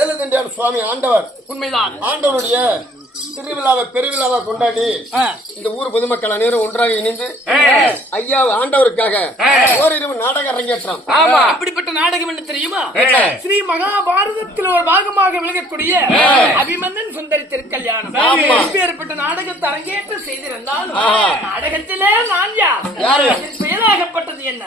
ஏழுதண்டியார் சுவாமி ஆண்டவர். உண்மைதான். ஆண்டவருடைய திருவிழாவை பெருவிழாவை கொண்டாடி இந்த ஊர் பொதுமக்கள் அனைவரும் ஒன்றாக இணைந்து ஐயா ஆண்டவருக்காக ஓரிரவு நாடக அரங்கேற்றம். அப்படிப்பட்ட நாடகம் என்ன தெரியுமா? ஸ்ரீ மகாபாரதத்தில் ஒரு பாகமாக விளங்கக்கூடிய அபிமன்னன் சுந்தரி திருக்கல்யாணம். ஏற்பட்ட நாடகத்தை அரங்கேற்றம் செய்திருந்தாலும் நாடகத்திலே நான் யார் பெயராகப்பட்டது என்ன?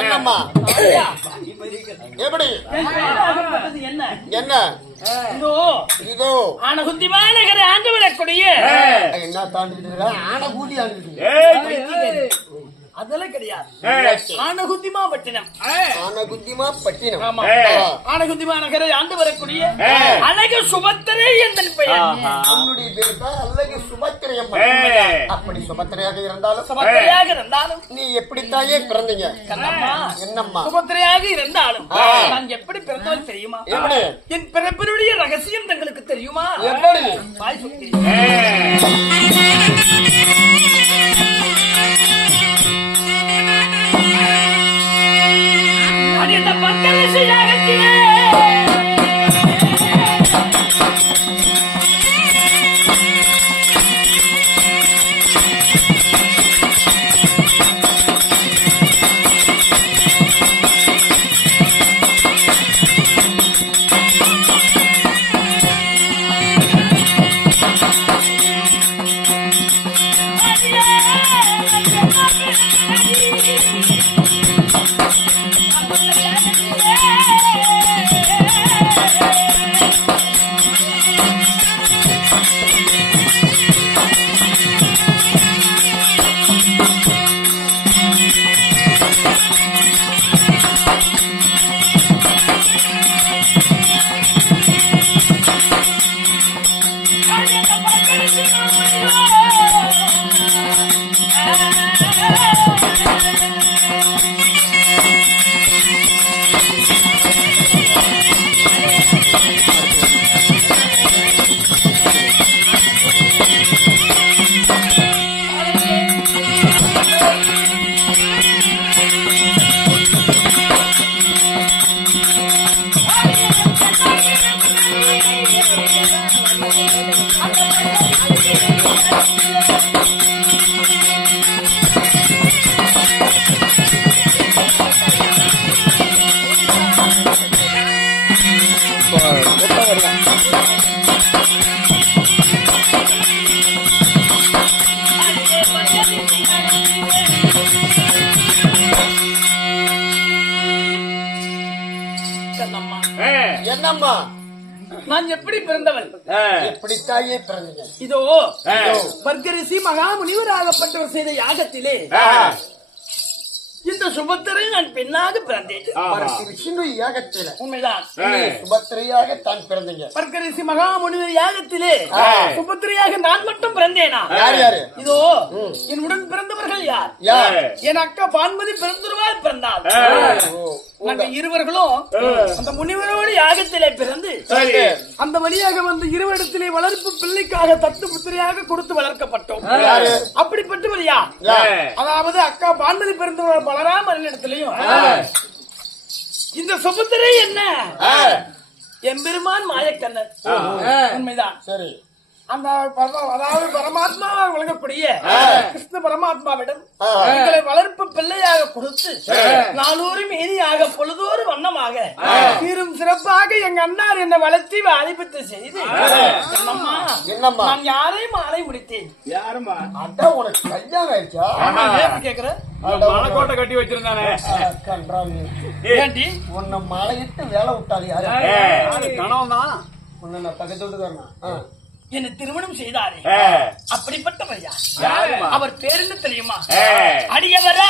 என்னம்மா எப்படி என்ன இதோ ஆனகுந்திமா நகர ஆண்டு வரக்கூடிய என்ன தாண்டிட்டு ஆனகூதி ஆண்டு அதெல்லாம் கிடையாது. ஆனகுந்திமா பட்டினம். ஆனகுந்திமா பட்டினம். ஆமா. ஆனகுந்திமா நகரை ஆண்டு வரக்கூடிய அழகு சுபத்திரை என்ற பெயர். உன்னுடைய பேர் தான் அழகு சுபத்திரை. அப்படி சுபத்திரையாக இருந்தாலும் நீ எப்படித்தாயே பிறந்தீங்க? என்னம்மா சுபத்திரையாக இருந்தாலும் நான் எப்படி பிறந்தவன் தெரியுமா? எப்படி? என் பிறப்பினுடைய ரகசியம் தங்களுக்கு தெரியுமா? எப்படி? வாய் சொல்லி அந்த பக்கரசு யாகத்திலே என்னம்மா நான் எப்படி பிறந்தவள்? எப்படித்தாயே பிறந்தீங்க? இதோ பர்கரிசி மகா முனிவராகப்பட்டவர் செய்த யாகத்திலே இந்த சுபத்திரை நான் பெண்ணாக பிறந்தேன். சிந்து யாகத்தில உண்மைதான், சுபத்திரையாக தான் பிறந்தீங்க. பர்கரிசி மகா முனிவர் யாகத்திலே சுபத்திரையாக நான் மட்டும் பிறந்தேனா? யாரு? இதோ என் உடன் பிறந்தவர்கள் யார்? என் அக்கா பான்மதி பிறந்துருவாள் பிறந்தாள். நாங்கள் இருவர்களும் அந்த முனிவரோடு யாகத்திலே பிறந்து அந்த வழியாக வந்து இருவரிடத்திலே வளர்ப்பு பிள்ளைக்காக தத்து புத்திரையாக கொடுத்து வளர்க்கப்பட்டோம். அப்படிப்பட்டவர் யார்? அதாவது அக்கா பான்மதி பிறந்தவர் பலராமரின் இடத்திலையும் இந்த சுபத்திரை என்ன எம்பெருமான் மாயக்கண்ணன். உண்மைதான். சரி, அந்த அதாவது பரமாத்மாவாக விளங்கக்கூடிய கிருஷ்ண பரமாத்மாவிடம் எங்களை வளர்ப்பு பிள்ளையாக கொடுத்து நாளூறு மீதியாக பொழுதோறு வண்ணமாக தீரும் சிறப்பாக எங்க அண்ணார் என்னை வளர்த்தி வாலிபத்தை செய்து என்னம்மா நான் யாரையும் ஆலை முடித்தேன். யாருமா? அதான் உனக்கு கல்யாணம் ஆயிடுச்சா? கேக்குறேன். மலைக்கோட்டை கட்டி வச்சிருந்தானே ஏண்டி உன்னை மலையிட்டு வேலை விட்டாது யாரு? கணவன் தான். உன்னை நான் பக்கத்து விட்டுதானா? என்னை திருமணம் செய்தாரே அப்படிப்பட்டவர் யார்? அவர் பேர் என்ன தெரியுமா? அடியவரா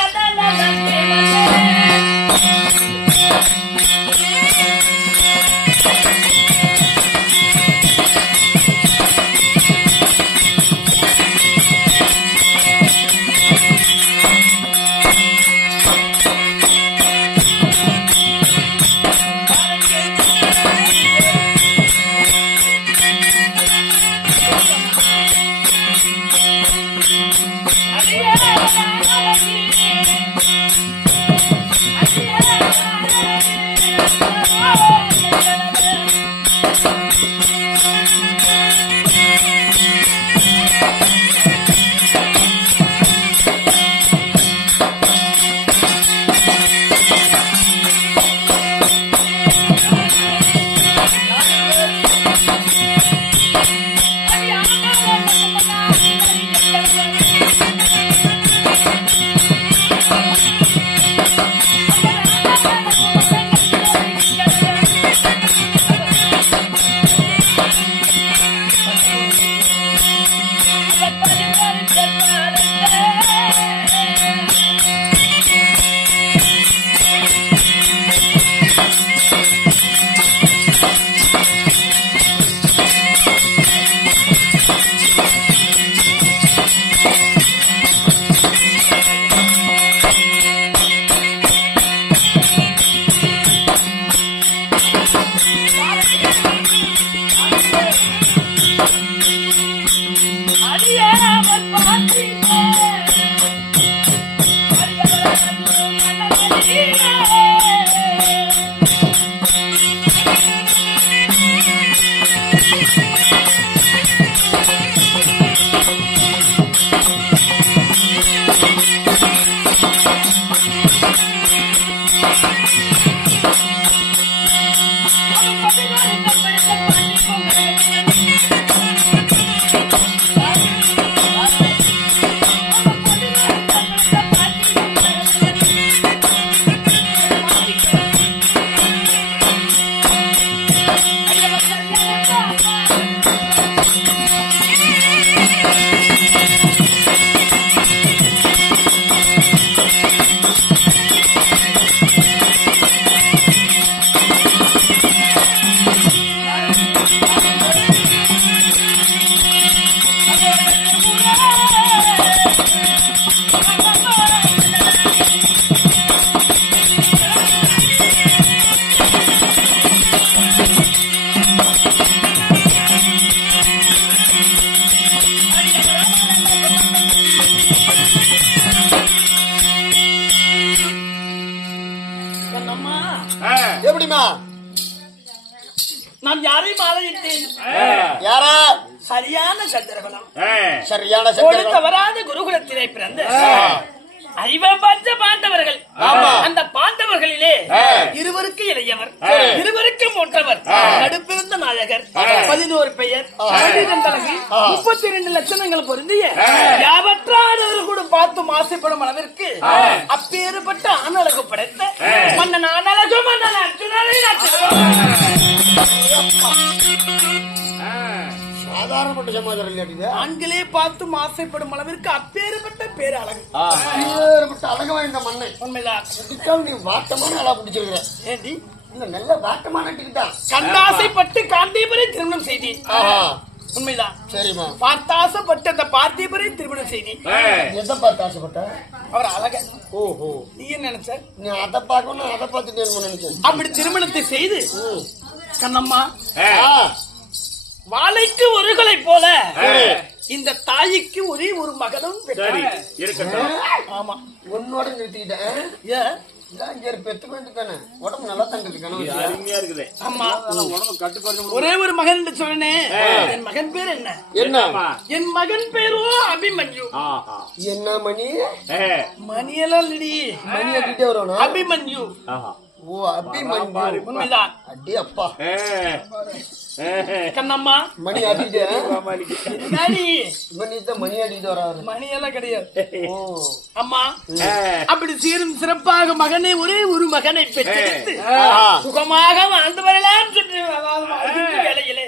எப்படிமா? நான் யாரையும் ஆலையிட்டேன். யாரா? சரியான சந்திரகுலம் சரியான ஒரு சந்திரகுலம். தவறாத குருகுலத்திலே பிறந்த அறிவப்பட்ட பாண்டவர்கள். அந்த பாண்டவர்களிலே இருவருக்கு இளையவர், இருவருக்கு மூற்றவர், நடுப்பிறந்த நாயகர், 11 பெயர், 12 அழகு, 32 லட்சணங்கள் பொருந்திய யாவற்றானவர் கூட பார்த்து ஆசைப்படும் அளவிற்கு அப்பேறுபட்ட ஆணழகு படைத்த மன்னன் ஆணழகு மன்னன் அர்ஜுனனை சாதாரணப்பட்ட சமாதானம் இல்லையா? ஆண்களே பார்த்து ஆசைப்படும் அளவிற்கு அப்பேறுபட்ட பேர் அழகு. அப்பேற்பட்ட அழகு வாய்ந்த மண்ணை உண்மைதான். இதுக்காக நீ வாட்டமான ஆளா பிடிச்சிருக்கிற. ஏண்டி இல்ல நல்ல வாட்டமான டிக்கிட்டான். கண்டாசைப்பட்டு காண்டீபரை திருமணம் செய்தி. உண்மைதான். சரிம்மா. பார்த்தாசைப்பட்டு அந்த பார்த்திபரை திருமணம் செய்தி. எதை பார்த்து ஆசைப்பட்ட? அவர் அழக. ஓஹோ. நீ என்ன நினைச்ச? நீ அதை பார்க்கணும், அதை பார்த்துட்டு நினைச்சேன். அப்படி திருமணத்தை செய்து கண்ணம்மா ஆ. வாழைக்கு ஒரு கொலை போல இந்த தாய்க்கு ஒரே ஒரு மகனும் பெற்றார். ஆமா. உன்னோட நிறுத்திக்கிட்டேன். ஏன்? பெத்துக்க வேண்டியதானே? உடம்பு நல்லா தந்துருக்கு. ஆமா. ஒரே ஒரு மகன் என்று சொன்னேன். என் மகன் பேர் என்ன? என்ன? என் மகன் பேரோ அபிமன்யு. என்ன மணி? மணியெல்லாம் இல்லடி. மணி அடிட்டே வரணும். அபிமன்யு. ஓ அபிமன்யு. உண்மைதான். அடி அப்பா. கண்ணம்மா மணி அடிட்டே. மணி அடிட்டு வராரு. மணியெல்லாம் கிடையாது. ஓ. அம்மா அப்படி சீரும் சிறப்பாக மகனை ஒரே ஒரு மகனை பெற்றெடுத்து சுகமாக வாழ்ந்து வரலாம் வேலையிலே